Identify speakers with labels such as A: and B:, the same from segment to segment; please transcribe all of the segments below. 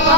A: Oh,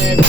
A: Ah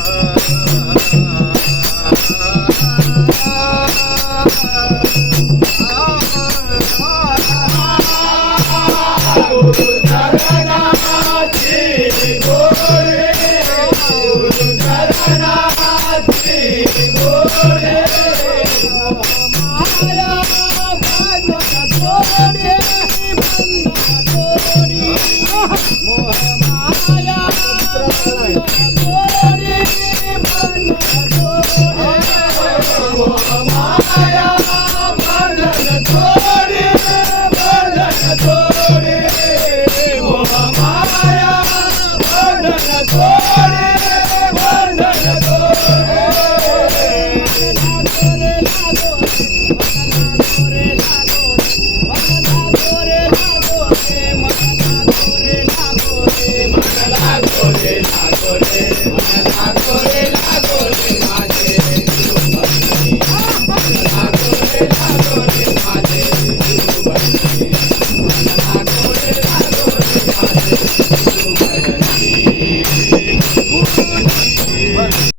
B: મારા માતા છોડે